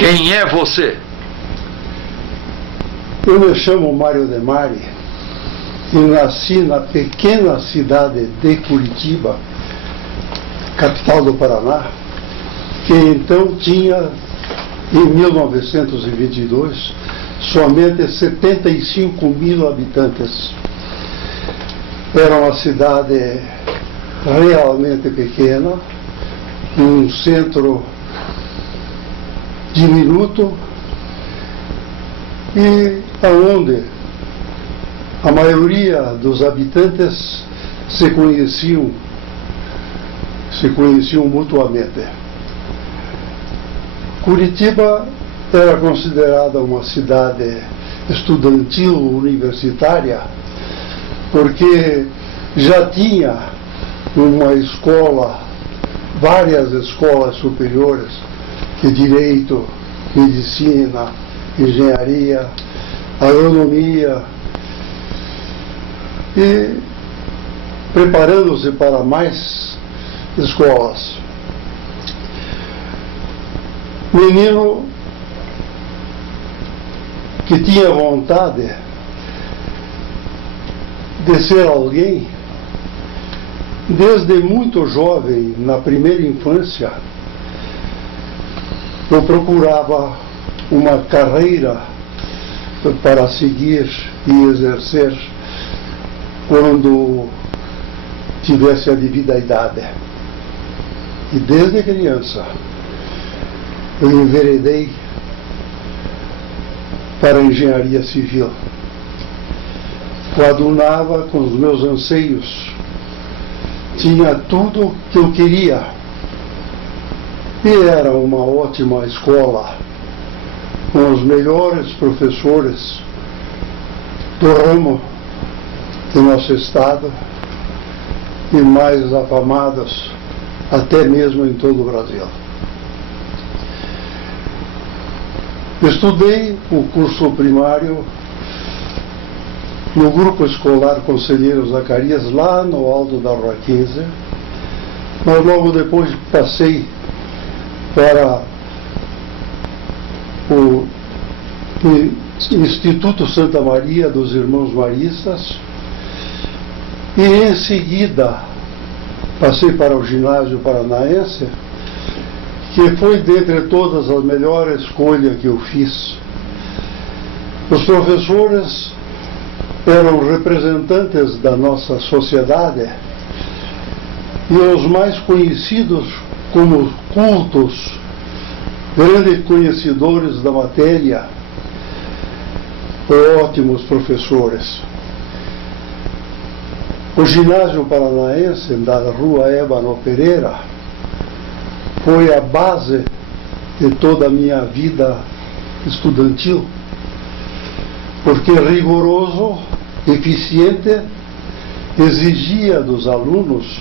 Quem é você? Eu me chamo Mário De Mari e nasci na pequena cidade de Curitiba, capital do Paraná, que então tinha, em 1922, somente 75 mil habitantes. Era uma cidade realmente pequena, um centro diminuto, e aonde a maioria dos habitantes se conheciam mutuamente. Curitiba era considerada uma cidade estudantil universitária, porque já tinha uma escola, várias escolas superiores de direito, medicina, engenharia, agronomia, e preparando-se para mais escolas. Menino que tinha vontade de ser alguém, desde muito jovem, na primeira infância, eu procurava uma carreira para seguir e exercer quando tivesse a devida idade. E desde criança eu enveredei para a engenharia civil. Coadunava com os meus anseios, tinha tudo que eu queria, e era uma ótima escola, com os melhores professores do ramo do nosso estado e mais afamados até mesmo em todo o Brasil. Estudei o curso primário no Grupo Escolar Conselheiro Zacarias, lá no alto da Rua 15, mas logo depois passei para o Instituto Santa Maria dos Irmãos Maristas, e em seguida passei para o Ginásio Paranaense, que foi dentre todas a melhor escolha que eu fiz. Os professores eram representantes da nossa sociedade e os mais conhecidos como cultos, grandes conhecedores da matéria, ótimos professores. O Ginásio Paranaense, da Rua Ébano Pereira, foi a base de toda a minha vida estudantil, porque rigoroso, eficiente, exigia dos alunos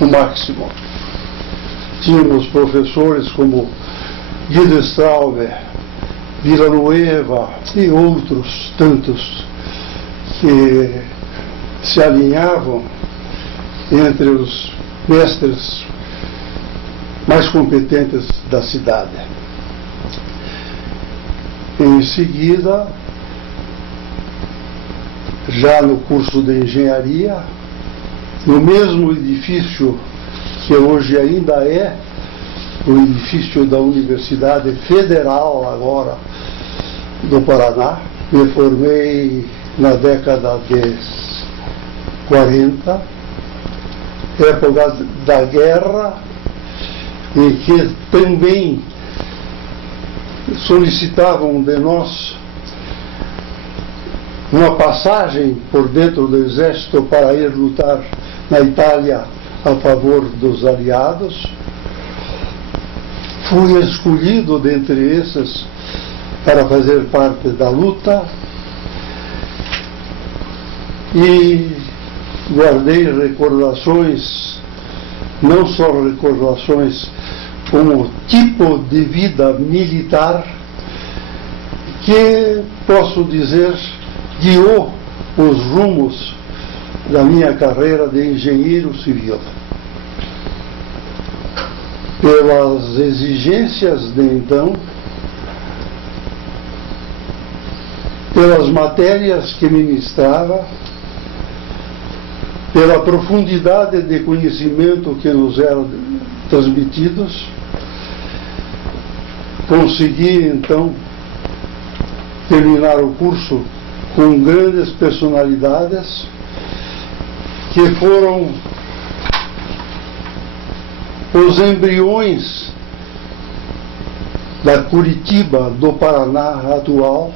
o máximo. Tínhamos professores como Guido Straube, Villanueva e outros tantos que se alinhavam entre os mestres mais competentes da cidade. Em seguida, já no curso de engenharia, no mesmo edifício que hoje ainda é o edifício da Universidade Federal agora do Paraná, me formei na década de 40, época da guerra, em que também solicitavam de nós uma passagem por dentro do exército para ir lutar na Itália a favor dos aliados. Fui escolhido dentre esses para fazer parte da luta e guardei recordações, não só recordações, como tipo de vida militar que, posso dizer, guiou os rumos da minha carreira de engenheiro civil. Pelas exigências de então, pelas matérias que ministrava, pela profundidade de conhecimento que nos eram transmitidos, consegui então terminar o curso com grandes personalidades que foram os embriões da Curitiba do Paraná atual,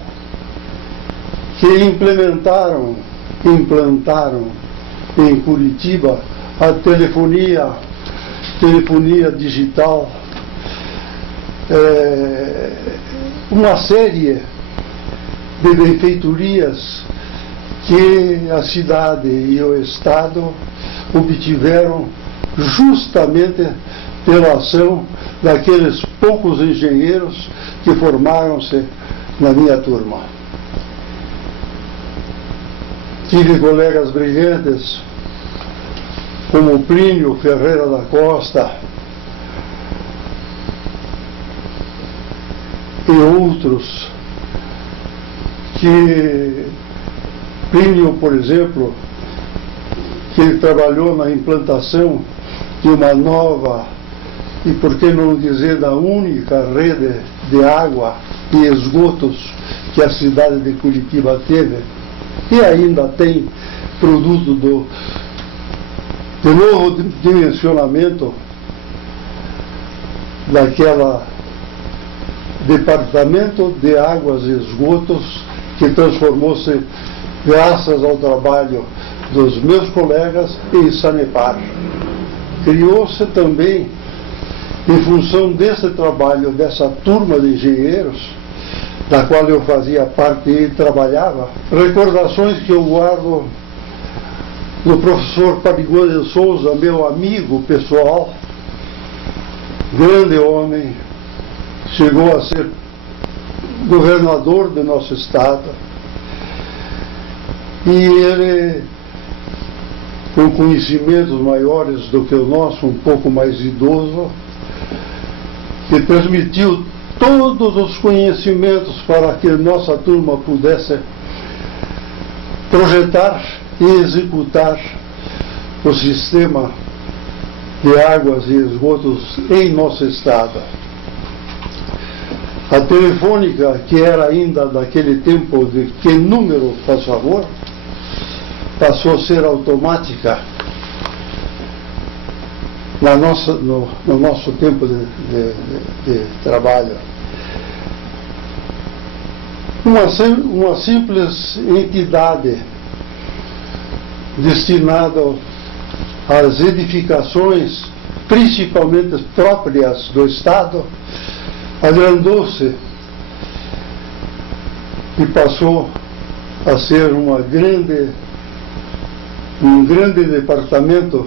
que implantaram em Curitiba a telefonia digital, uma série de benfeitorias que a cidade e o Estado obtiveram justamente pela ação daqueles poucos engenheiros que formaram-se na minha turma. Tive colegas brilhantes, como Plínio Ferreira da Costa e outros, que Plínio, por exemplo, que ele trabalhou na implantação de uma nova, e por que não dizer da única rede de água e esgotos que a cidade de Curitiba teve, e ainda tem, produto do novo dimensionamento daquela Departamento de Águas e Esgotos, que transformou-se, graças ao trabalho dos meus colegas, em Sanepar. Criou-se também, em função desse trabalho, dessa turma de engenheiros, da qual eu fazia parte e trabalhava, recordações que eu guardo do professor Pabigone de Souza, meu amigo pessoal, grande homem, chegou a ser governador do nosso estado, e ele, com conhecimentos maiores do que o nosso, um pouco mais idoso, que transmitiu todos os conhecimentos para que nossa turma pudesse projetar e executar o sistema de águas e esgotos em nosso estado. A telefônica, que era ainda daquele tempo de que número, faz favor, passou a ser automática no nosso tempo de trabalho. Uma simples entidade destinada às edificações, principalmente próprias do Estado, agrandou-se e passou a ser um grande departamento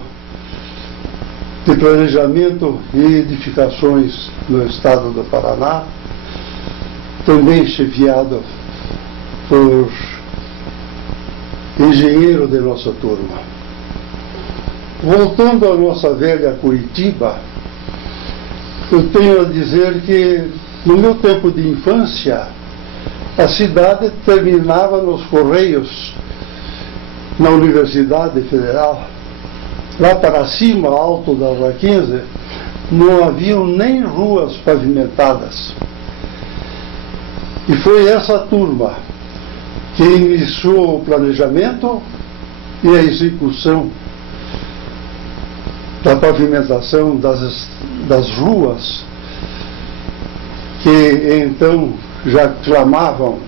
de planejamento e edificações no estado do Paraná, também chefiado por engenheiro de nossa turma. Voltando à nossa velha Curitiba, eu tenho a dizer que no meu tempo de infância, a cidade terminava nos Correios, na Universidade Federal. Lá para cima, alto da Rua 15, não haviam nem ruas pavimentadas. E foi essa turma que iniciou o planejamento e a execução da pavimentação das ruas, que então já clamavam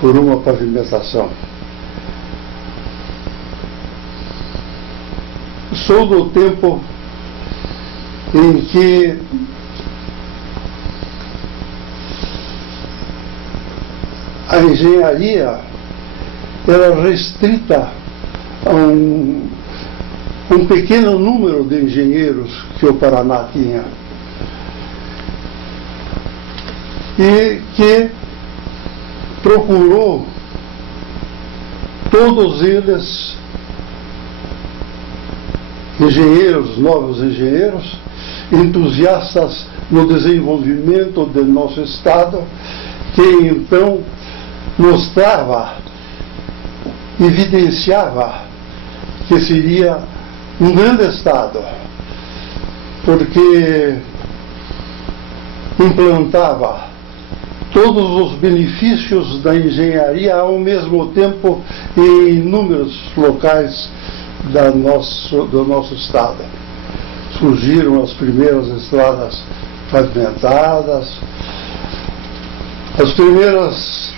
por uma pavimentação. Sou do tempo em que a engenharia era restrita a um pequeno número de engenheiros que o Paraná tinha, e que procurou todos eles, engenheiros, novos engenheiros, entusiastas no desenvolvimento do nosso estado, que então mostrava, evidenciava que seria um grande Estado, porque implantava todos os benefícios da engenharia ao mesmo tempo em inúmeros locais do nosso Estado. Surgiram as primeiras estradas pavimentadas, as primeiras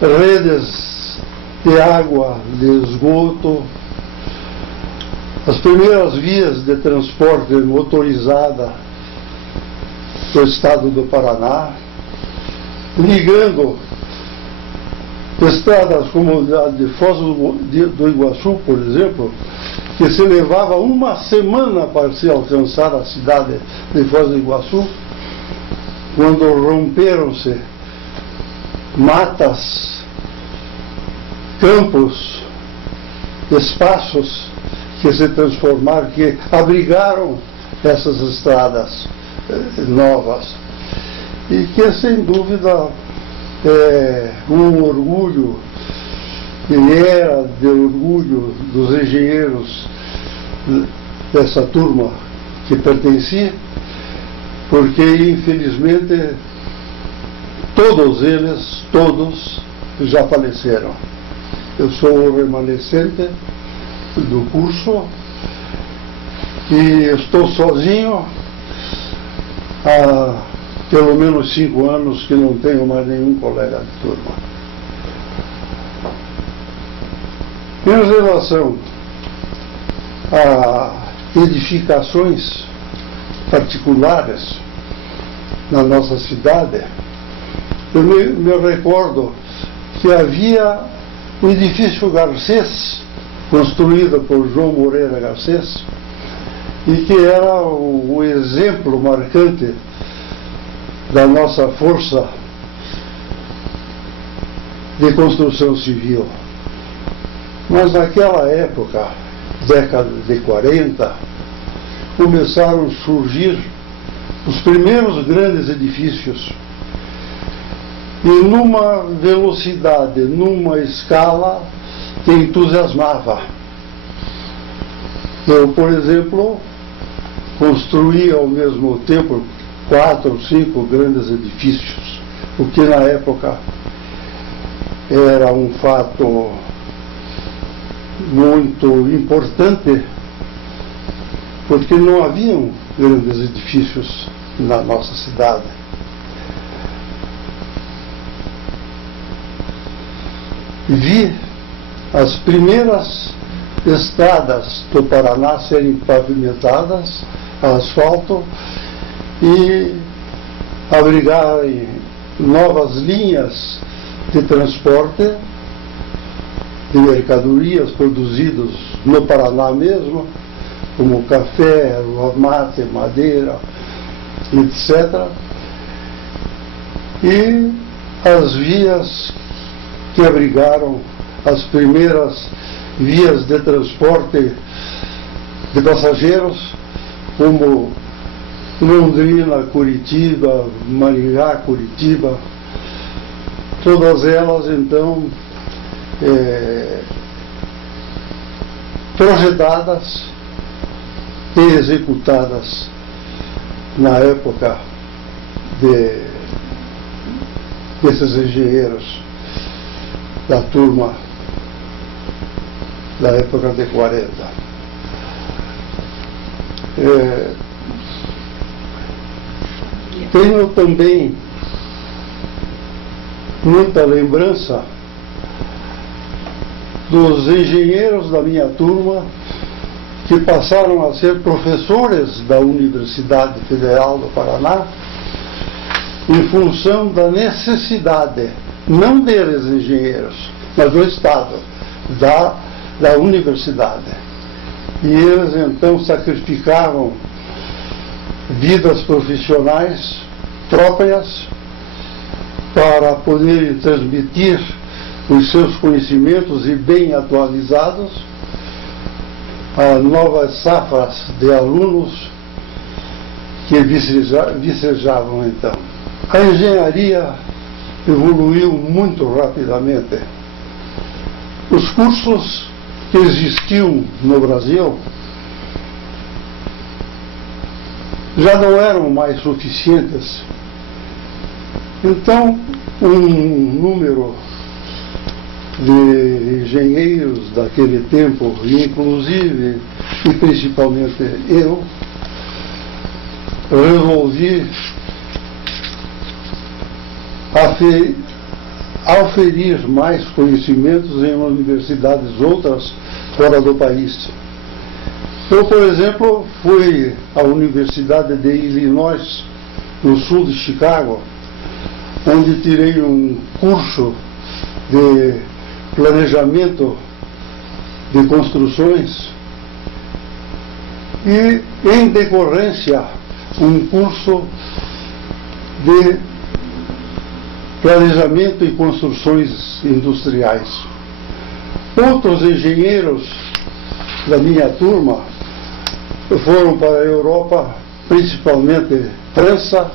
redes de água, de esgoto, as primeiras vias de transporte motorizada do Estado do Paraná, ligando estradas como a de Foz do Iguaçu, por exemplo, que se levava uma semana para se alcançar a cidade de Foz do Iguaçu, quando romperam-se matas, campos, espaços que se transformaram, que abrigaram essas estradas novas, e que sem dúvida é um orgulho, e era de orgulho dos engenheiros dessa turma que pertencia, porque infelizmente todos eles já faleceram. Eu sou o remanescente do curso e estou sozinho há pelo menos 5 anos que não tenho mais nenhum colega de turma. Em relação a edificações particulares na nossa cidade, eu me recordo que havia o edifício Garcês, construído por João Moreira Garcês, e que era o exemplo marcante da nossa força de construção civil. Mas naquela época, década de 40, começaram a surgir os primeiros grandes edifícios, e numa velocidade, numa escala que entusiasmava. Eu, por exemplo, construí ao mesmo tempo 4 ou 5 grandes edifícios, o que na época era um fato muito importante, porque não haviam grandes edifícios na nossa cidade. Vi as primeiras estradas do Paraná serem pavimentadas a asfalto e abrigarem novas linhas de transporte de mercadorias produzidas no Paraná mesmo, como café, mate, madeira, etc. E as vias que abrigaram as primeiras vias de transporte de passageiros, como Londrina, Curitiba, Maringá, Curitiba, todas elas então projetadas e executadas na época desses engenheiros da turma da época de 40. Tenho também muita lembrança dos engenheiros da minha turma que passaram a ser professores da Universidade Federal do Paraná em função da necessidade, não deles engenheiros, mas do Estado, da universidade. E eles então sacrificavam vidas profissionais próprias para poderem transmitir os seus conhecimentos e bem atualizados a novas safras de alunos que vicejavam então. A engenharia evoluiu muito rapidamente. Os cursos que existiam no Brasil já não eram mais suficientes. Então, um número de engenheiros daquele tempo, inclusive e principalmente eu, resolvi aferir mais conhecimentos em universidades outras fora do país. Eu, por exemplo, fui à Universidade de Illinois, no sul de Chicago, onde tirei um curso de planejamento de construções e, em decorrência, um curso de planejamento e construções industriais. Outros engenheiros da minha turma foram para a Europa, principalmente França,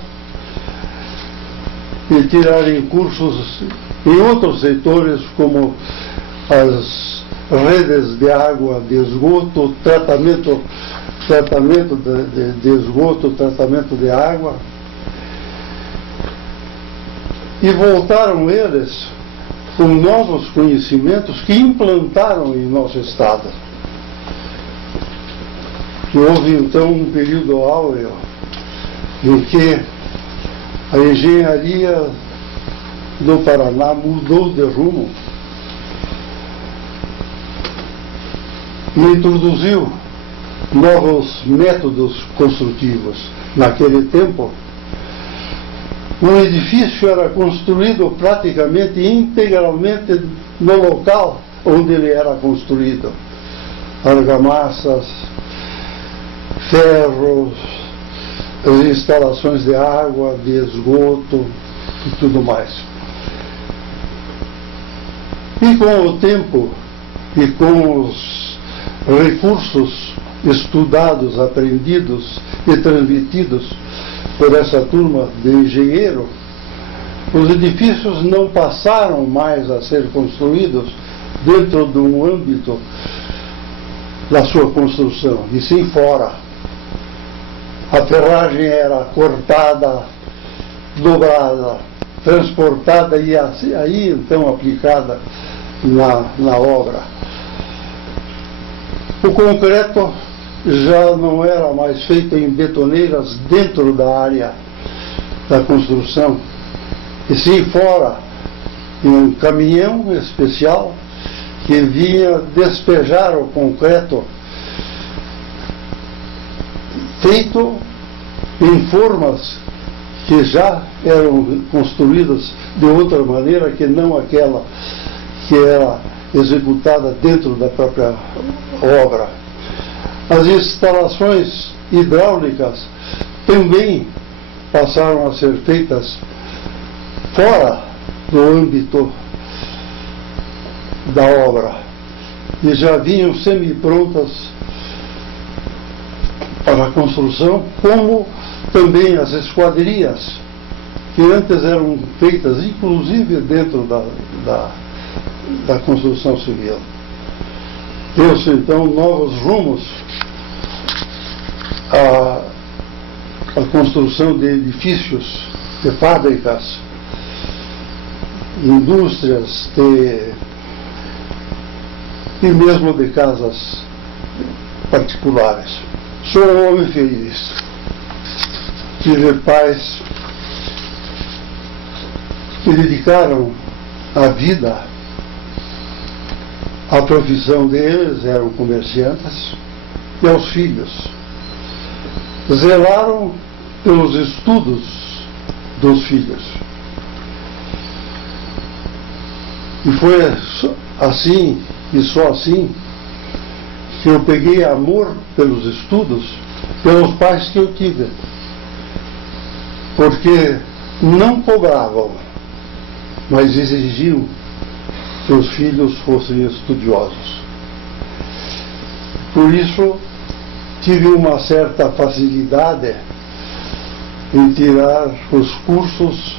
e tiraram cursos em outros setores, como as redes de água, de esgoto, tratamento de esgoto, tratamento de água. E voltaram eles com novos conhecimentos que implantaram em nosso Estado. E houve então um período áureo em que a engenharia do Paraná mudou de rumo e introduziu novos métodos construtivos. Naquele tempo, um edifício era construído praticamente integralmente no local onde ele era construído. Argamassas, ferros, as instalações de água, de esgoto e tudo mais. E com o tempo e com os recursos estudados, aprendidos e transmitidos por essa turma de engenheiro, os edifícios não passaram mais a ser construídos dentro de um âmbito da sua construção, e sim fora. A ferragem era cortada, dobrada, transportada e aí então aplicada na obra. O concreto já não era mais feito em betoneiras dentro da área da construção, e sim fora, em um caminhão especial que vinha despejar o concreto feito em formas que já eram construídas de outra maneira que não aquela que era executada dentro da própria obra. As instalações hidráulicas também passaram a ser feitas fora do âmbito da obra e já vinham semi-prontas para a construção, como também as esquadrias, que antes eram feitas inclusive dentro da construção civil. Deu-se então novos rumos à construção de edifícios, de fábricas, indústrias e mesmo de casas particulares. Sou um homem feliz. Tive pais que dedicaram a vida à profissão deles, eram comerciantes, e aos filhos. Zelaram pelos estudos dos filhos. E foi assim, e só assim, que eu peguei amor pelos estudos, pelos pais que eu tive. Porque não cobravam, mas exigiam que os filhos fossem estudiosos. Por isso, tive uma certa facilidade em tirar os cursos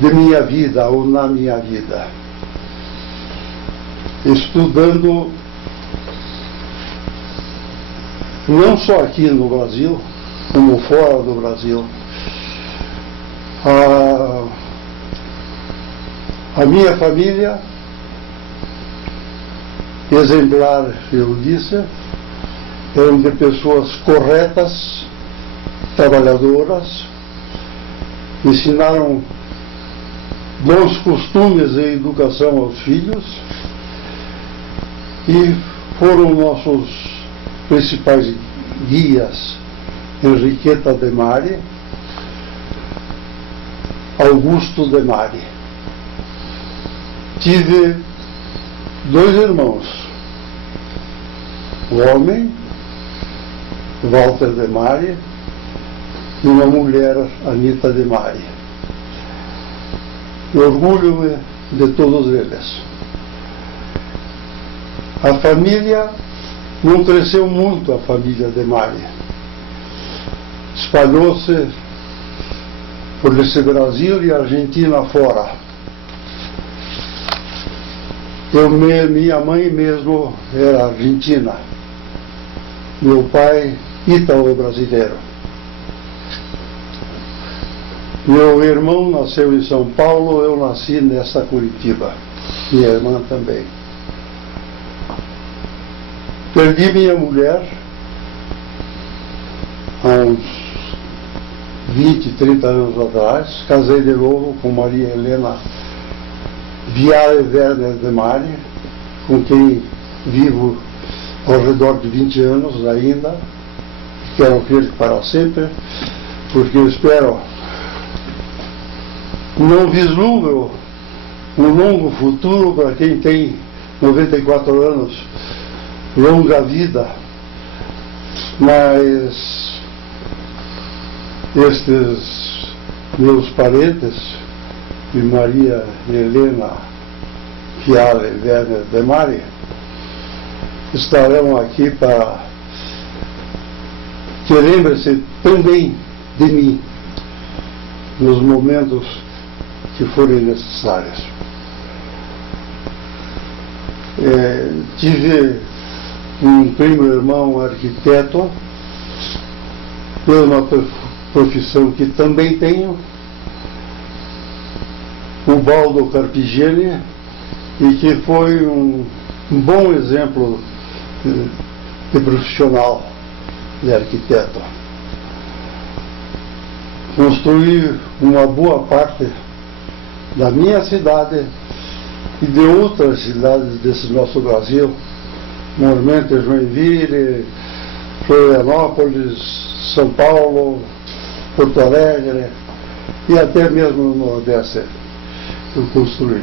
de minha vida ou na minha vida, estudando não só aqui no Brasil, como fora do Brasil. A minha família, exemplar, eu disse, eram de pessoas corretas, trabalhadoras, ensinaram bons costumes e educação aos filhos e foram nossos principais guias: Henriqueta de Mari, Augusto de Mari. Tive 2 irmãos, um homem, Walter de Mari, e uma mulher, Anita de Mari. Orgulho-me de todos eles. A família não cresceu muito, a família de Mari. Espalhou-se por esse Brasil e Argentina fora. Minha mãe mesmo era argentina. Meu pai, ítalo-brasileiro. Meu irmão nasceu em São Paulo, eu nasci nessa Curitiba. Minha irmã também. Perdi minha mulher há uns 20, 30 anos atrás. Casei de novo com Maria Helena Viale Werner de Mari, com quem vivo ao redor de 20 anos ainda. Quero crer para sempre, porque eu espero, não vislumbro um longo futuro para quem tem 94 anos, longa vida, mas estes meus parentes, de Maria Helena Viale Werner de Mari, estarão aqui para que lembre-se também de mim nos momentos que forem necessários. Tive um primo irmão arquiteto, uma profissão que também tenho, o Baldo Carpigiani, e que foi um bom exemplo de profissional, de arquiteto. Construí uma boa parte da minha cidade e de outras cidades desse nosso Brasil, normalmente Joinville, Florianópolis, São Paulo, Porto Alegre e até mesmo no Nordeste eu construí.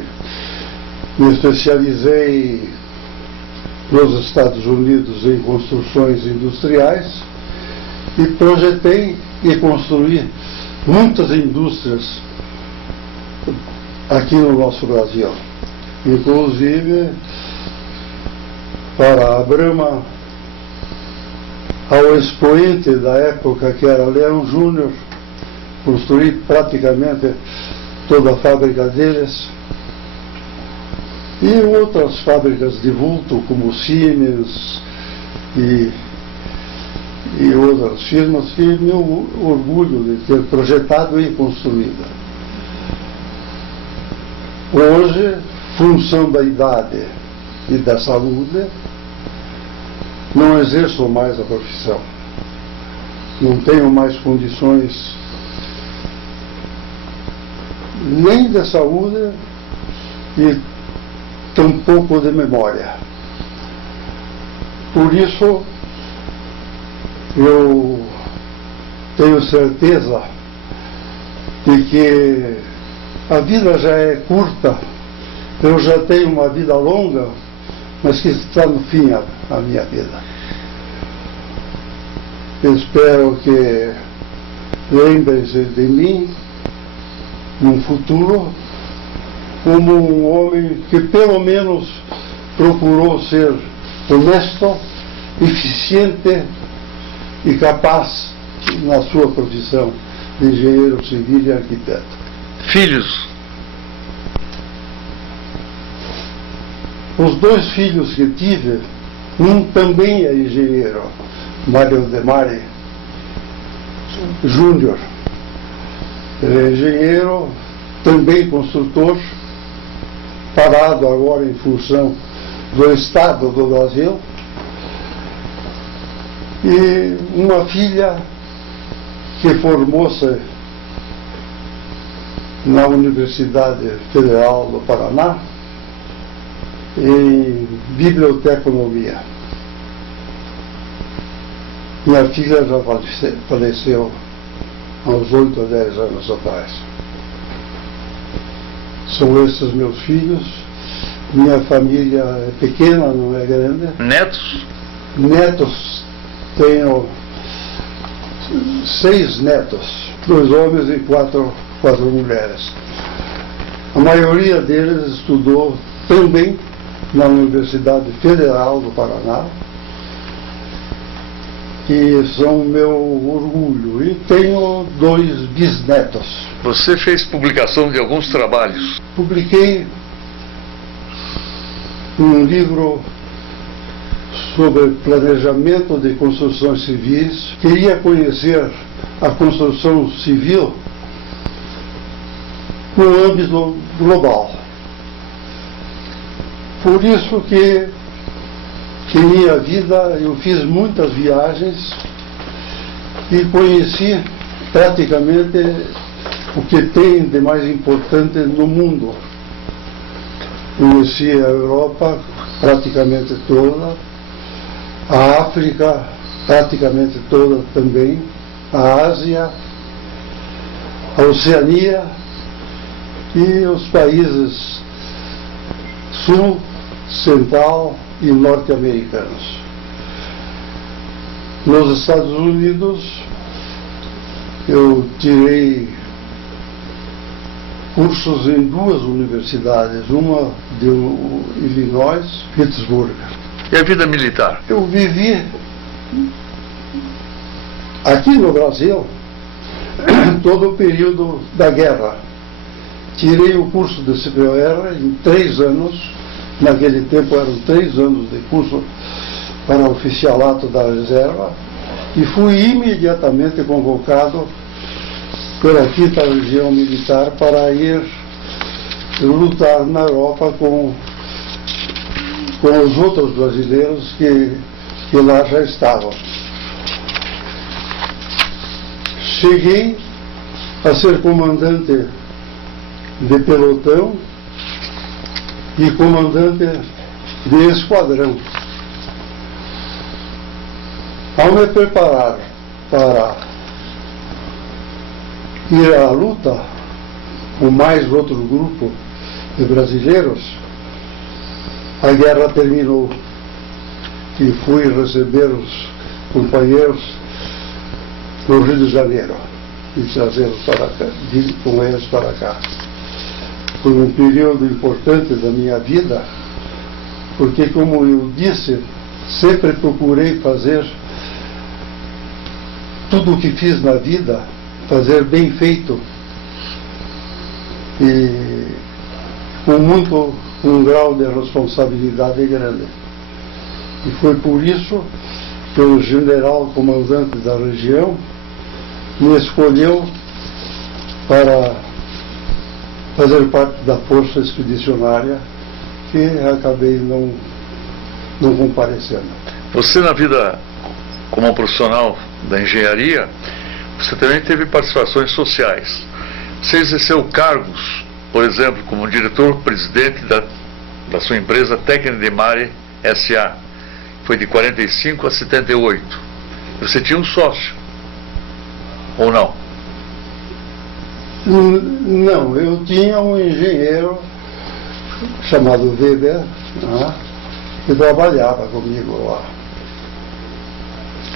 Me especializei nos Estados Unidos em construções industriais e projetei e construí muitas indústrias aqui no nosso Brasil. Inclusive, para a Brahma, ao expoente da época, que era Leão Júnior, construí praticamente toda a fábrica deles, e outras fábricas de vulto, como Siemens e outras firmas, que meu orgulho de ter projetado e construído. Hoje, função da idade e da saúde, não exerço mais a profissão. Não tenho mais condições nem de saúde e tampouco de memória. Por isso, eu tenho certeza de que a vida já é curta. Eu já tenho uma vida longa, mas que está no fim a minha vida. Espero que lembrem-se de mim num futuro como um homem que pelo menos procurou ser honesto, eficiente e capaz na sua profissão de engenheiro civil e arquiteto. Filhos, Os dois filhos que tive, um também é engenheiro, Mário Demare Júnior. Ele é engenheiro, também construtor, parado agora em função do Estado do Brasil. E uma filha que formou-se na Universidade Federal do Paraná em biblioteconomia. Minha filha já faleceu há uns 8 a 10 anos atrás. São esses meus filhos. Minha família é pequena, não é grande. Netos? Netos, tenho 6 netos, 2 homens e 4 mulheres. A maioria deles estudou também na Universidade Federal do Paraná, que são meu orgulho. E tenho 2 bisnetos. Você fez publicação de alguns trabalhos. Publiquei um livro sobre planejamento de construções civis. Queria conhecer a construção civil no âmbito global. Por isso que em minha vida eu fiz muitas viagens e conheci praticamente o que tem de mais importante no mundo. Conheci a Europa praticamente toda, a África praticamente toda também, a Ásia, a Oceania e os países sul, central e norte-americanos. Nos Estados Unidos eu tirei cursos em 2 universidades, uma de Illinois, Pittsburgh. E a vida militar? Eu vivi aqui no Brasil todo o período da guerra. Tirei o curso de CPOR em 3 anos. Naquele tempo eram 3 anos de curso para oficialato da reserva e fui imediatamente convocado pela 5ª Legião Militar para ir lutar na Europa com os outros brasileiros que lá já estavam. Cheguei a ser comandante de pelotão e comandante de esquadrão. Ao me preparar para ir à luta com mais outro grupo de brasileiros, a guerra terminou e fui receber os companheiros no Rio de Janeiro e trazê-los para cá, com eles para cá. Foi um período importante da minha vida, porque, como eu disse, sempre procurei fazer tudo o que fiz na vida, fazer bem feito e com um grau de responsabilidade grande. E foi por isso que o general comandante da região me escolheu para fazer parte da força expedicionária, que acabei não comparecendo. Você, na vida como profissional da engenharia, você também teve participações sociais. Você exerceu cargos, por exemplo, como diretor-presidente da sua empresa Tecno Demare S.A. Foi de 45 a 78. Você tinha um sócio, ou não? Não, eu tinha um engenheiro chamado Weber, né, que trabalhava comigo lá.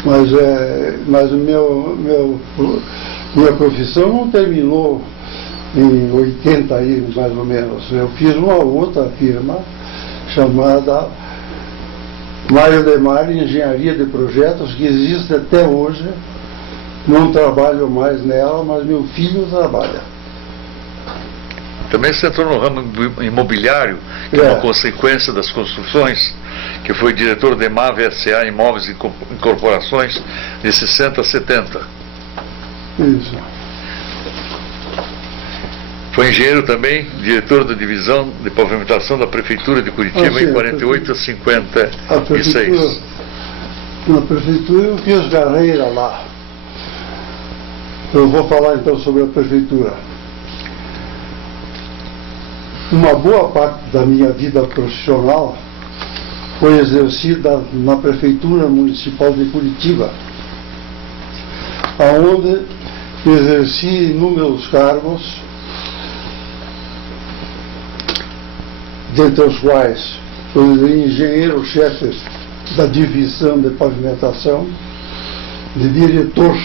Mas minha profissão não terminou em 80 aí, mais ou menos. Eu fiz uma outra firma chamada Mário Demare Engenharia de Projetos, que existe até hoje. Não trabalho mais nela, mas meu filho trabalha. Também você entrou no ramo imobiliário, que é uma consequência das construções, que foi diretor da EMAV SA Imóveis e Incorporações de 60 a 70. Isso. Foi engenheiro também, diretor da divisão de pavimentação da Prefeitura de Curitiba em 48 a 56. Na Prefeitura eu fiz carreira lá. Eu vou falar então sobre a Prefeitura. Uma boa parte da minha vida profissional foi exercida na Prefeitura Municipal de Curitiba, onde exerci inúmeros cargos, dentre os quais fui engenheiro-chefe da divisão de pavimentação, de diretor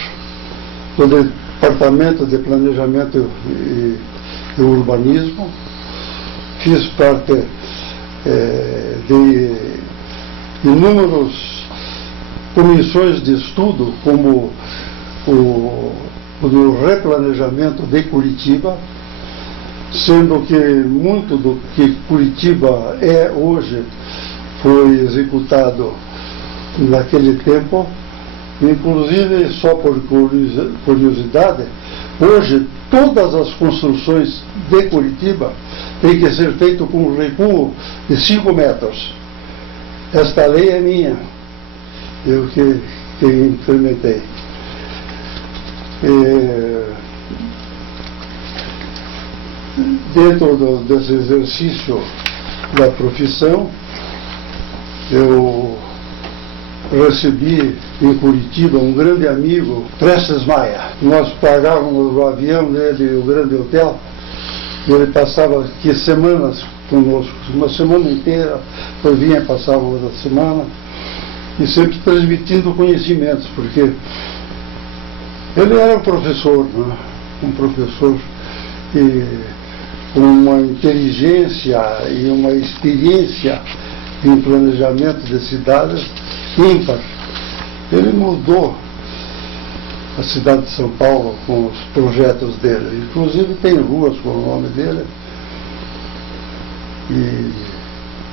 do Departamento de Planejamento e Urbanismo, fiz parte de inúmeras comissões de estudo, como o do replanejamento de Curitiba, sendo que muito do que Curitiba é hoje foi executado naquele tempo. Inclusive, só por curiosidade, hoje todas as construções de Curitiba têm que ser feitas com um recuo de 5 metros. Esta lei é minha, eu que implementei. Dentro desse exercício da profissão, eu recebi em Curitiba um grande amigo, Prestes Maia. Nós pagávamos o avião dele e o grande hotel. Ele passava aqui semanas conosco, uma semana inteira. Eu vinha, passava outra semana, e sempre transmitindo conhecimentos, porque ele era um professor, né? Um professor com uma inteligência e uma experiência em planejamento de cidades ímpar. Ele mudou a cidade de São Paulo com os projetos dele. Inclusive tem ruas com o nome dele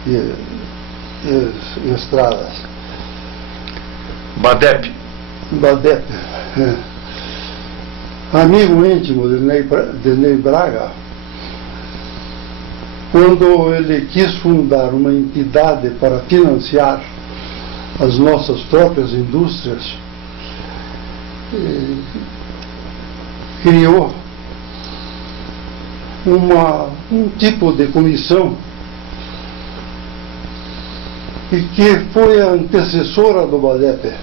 e estradas. BADEP. BADEP. Amigo íntimo de Ney Braga, quando ele quis fundar uma entidade para financiar as nossas próprias indústrias, criou um tipo de comissão e que foi a antecessora do BADEP,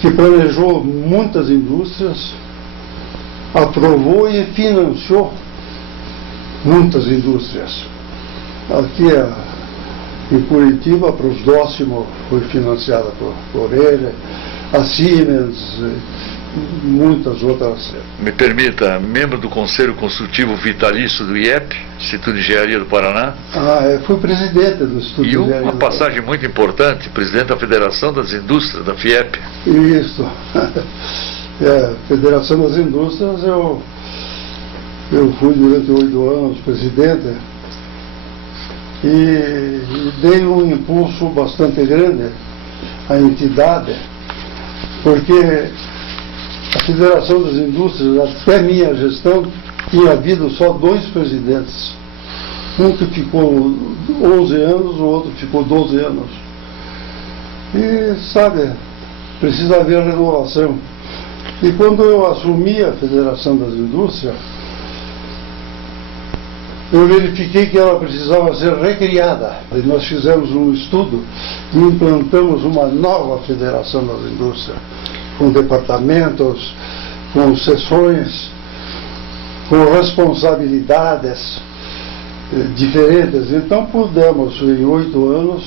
que planejou muitas indústrias, aprovou e financiou muitas indústrias. Aqui em Curitiba, a Prosdóximo foi financiada por ele, a Siemens, muitas outras. Me permita, membro do Conselho Consultivo Vitalício do IEP, Instituto de Engenharia do Paraná. Fui presidente do Instituto de Engenharia. E uma passagem muito importante, presidente da Federação das Indústrias, da FIEP. Isso. Federação das Indústrias, eu fui durante 8 anos presidente e dei um impulso bastante grande à entidade, porque a Federação das Indústrias, até minha gestão, tinha havido só 2 presidentes. Um que ficou 11 anos, o outro ficou 12 anos. E, sabe, precisa haver renovação. E quando eu assumi a Federação das Indústrias, eu verifiquei que ela precisava ser recriada. E nós fizemos um estudo e implantamos uma nova Federação das Indústrias, com departamentos, com seções, com responsabilidades diferentes. Então pudemos, em 8 anos,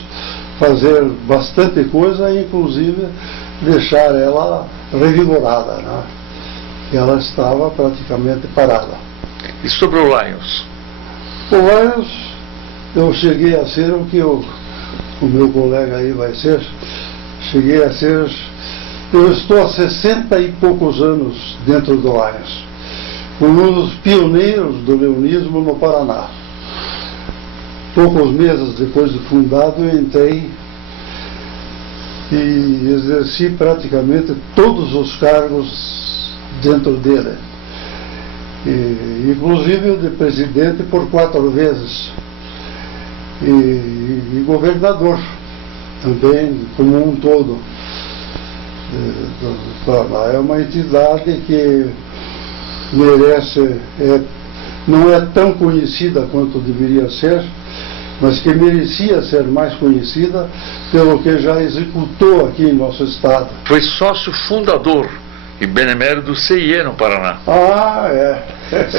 fazer bastante coisa, inclusive deixar ela revigorada, né? Ela estava praticamente parada. E sobre o Lions? O Lions, eu cheguei a ser o que o meu colega aí vai ser. Cheguei a ser. Eu estou há 60 e poucos anos dentro do Lions. Fui um dos pioneiros do leonismo no Paraná. Poucos meses depois de fundado, eu entrei e exerci praticamente todos os cargos dentro dele. Inclusive de presidente por 4 vezes. E governador também, como um todo. É uma entidade que merece, não é tão conhecida quanto deveria ser, mas que merecia ser mais conhecida pelo que já executou aqui em nosso estado. Foi sócio fundador e benemérito do CIE no Paraná. Ah, é.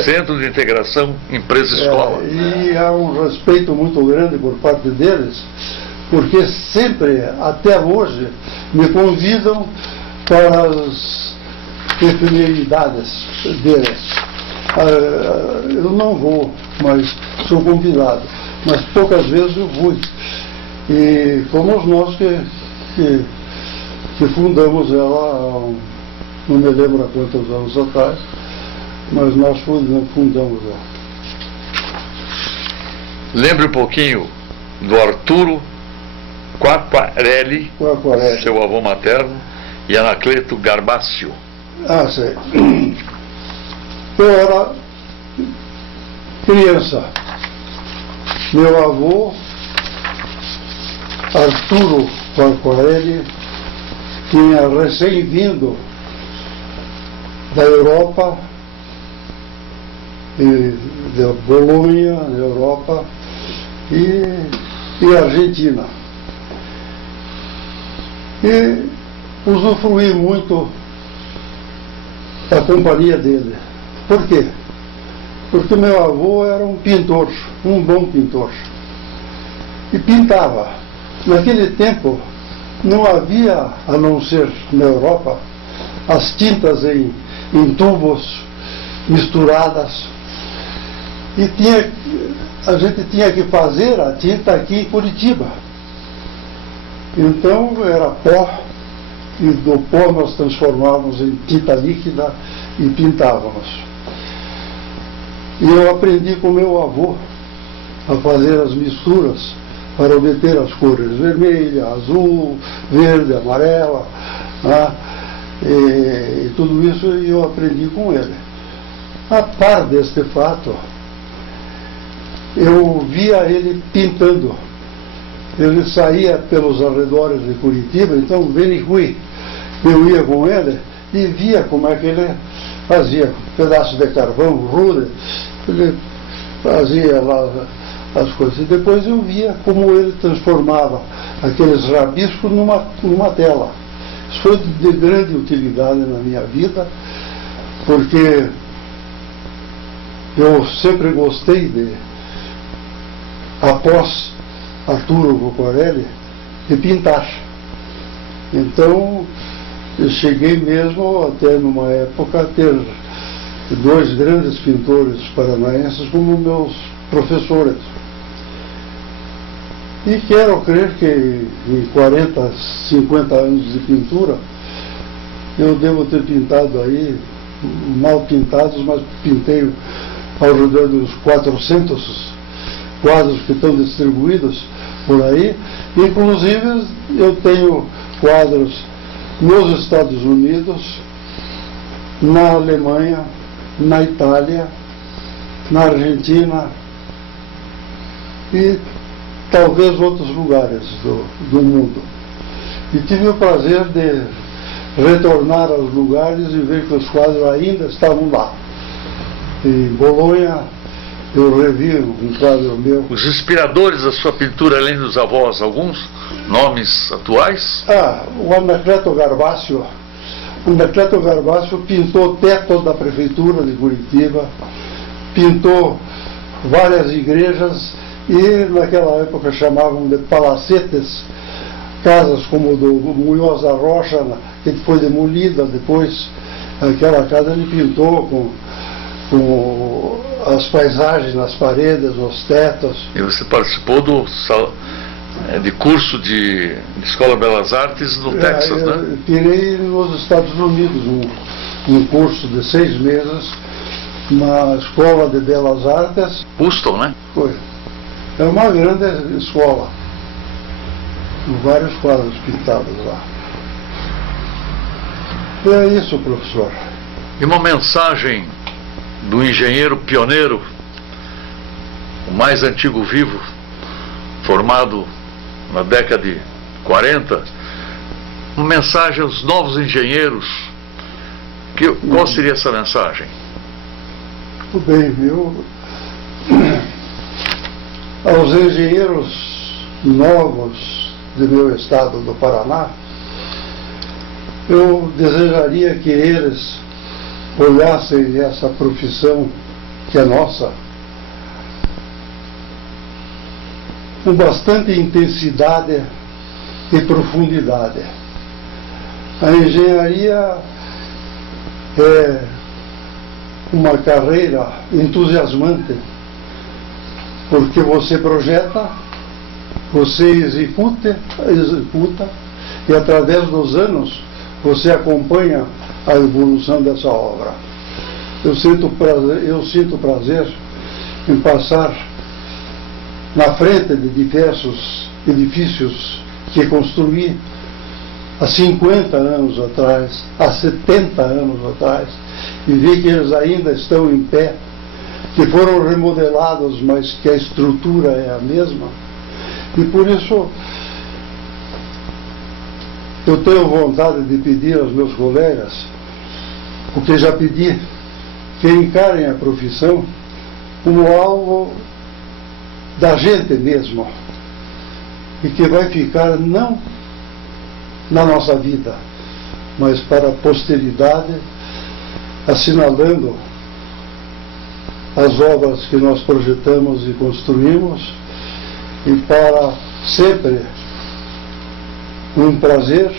Centro de Integração Empresa-Escola. E há um respeito muito grande por parte deles, porque sempre, até hoje, me convidam para as efemeridades deles. Eu não vou, mas sou convidado. Mas poucas vezes eu fui. E fomos nós que fundamos ela, não me lembro há quantos anos atrás, mas nós fundamos ela. Lembre um pouquinho do Arturo Quaquarelli, seu avô materno, e Anacleto Garbácio. Ah, sei. Eu era criança. Meu avô, Arturo Quaquarelli, tinha recém-vindo da Europa, da Bolonha, na Europa, e Argentina. E usufruí muito da companhia dele. Por quê? Porque meu avô era um pintor, um bom pintor. E pintava. Naquele tempo não havia, a não ser na Europa, as tintas em tubos misturadas. E a gente tinha que fazer a tinta aqui em Curitiba. Então era pó, e do pó nós transformávamos em tinta líquida e pintávamos. E eu aprendi com meu avô a fazer as misturas para obter as cores vermelha, azul, verde, amarela, né? E tudo isso eu aprendi com ele. A par deste fato, eu via ele pintando. Ele saía pelos arredores de Curitiba, então Venihui, eu ia com ele e via como é que ele fazia pedaços de carvão, ruda, ele fazia lá as coisas. E depois eu via como ele transformava aqueles rabiscos numa tela. Isso foi de grande utilidade na minha vida, porque eu sempre gostei após Arturo Quaquarelli, de pintar. Então, eu cheguei mesmo até numa época a ter 2 grandes pintores paranaenses como meus professores. E quero crer que em 40, 50 anos de pintura, eu devo ter pintado aí, mal pintados, mas pintei ao redor dos 400 quadros que estão distribuídos por aí. Inclusive, eu tenho quadros nos Estados Unidos, na Alemanha, na Itália, na Argentina e talvez outros lugares do mundo. E tive o prazer de retornar aos lugares e ver que os quadros ainda estavam lá. Em Bolonha, eu revi um quadro meu. Os inspiradores da sua pintura, além dos avós, alguns nomes atuais? O Anacleto Garbácio. O Anacleto Garbácio pintou o teto da prefeitura de Curitiba, pintou várias igrejas e naquela época chamavam de palacetes, casas como o do Munhoz da Rocha, que foi demolida depois. Aquela casa ele pintou com as paisagens nas paredes, os tetos. E você participou de curso de Escola Belas Artes no Texas, né? Eu tirei nos Estados Unidos um curso de 6 meses uma escola de belas artes. Houston, né? Foi. É uma grande escola, com vários quadros pintados lá. E é isso, professor. E uma mensagem do engenheiro pioneiro, o mais antigo vivo, formado na década de 40, uma mensagem aos novos engenheiros. Qual seria essa mensagem? Tudo bem, aos engenheiros novos do meu estado do Paraná, eu desejaria que eles olhassem essa profissão que é nossa com bastante intensidade e profundidade. A engenharia é uma carreira entusiasmante, porque você projeta, você executa e através dos anos você acompanha a evolução dessa obra. Eu sinto prazer em passar na frente de diversos edifícios que construí há 50 anos atrás, há 70 anos atrás, e ver que eles ainda estão em pé, que foram remodelados, mas que a estrutura é a mesma. E por isso eu tenho vontade de pedir aos meus colegas, o que já pedi, que encarem a profissão como algo da gente mesmo, e que vai ficar não na nossa vida, mas para a posteridade, assinalando as obras que nós projetamos e construímos, e para sempre um prazer